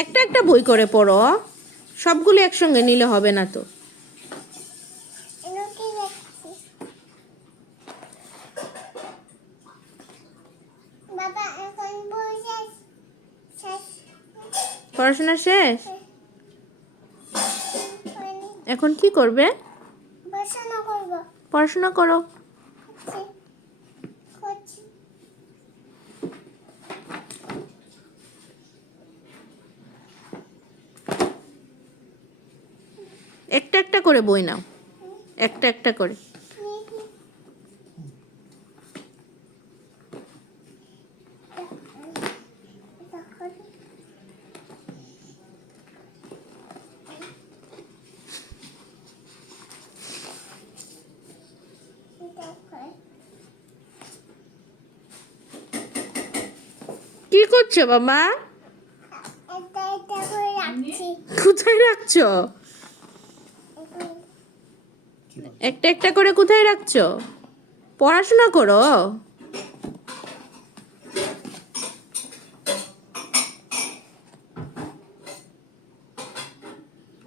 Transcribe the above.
একটা একটা বই করে পড়ো, সবগুলো একসঙ্গে নিলে হবে না তো। পড়াশোনা শেষ? এখন কি করবে? পড়াশোনা করো। একটা একটা করে বই নাও, একটা একটা করে। কি করছো বাবা? কোথায় রাখছো? একটা একটা করে কোথায় রাখছো? পড়াশোনা করো।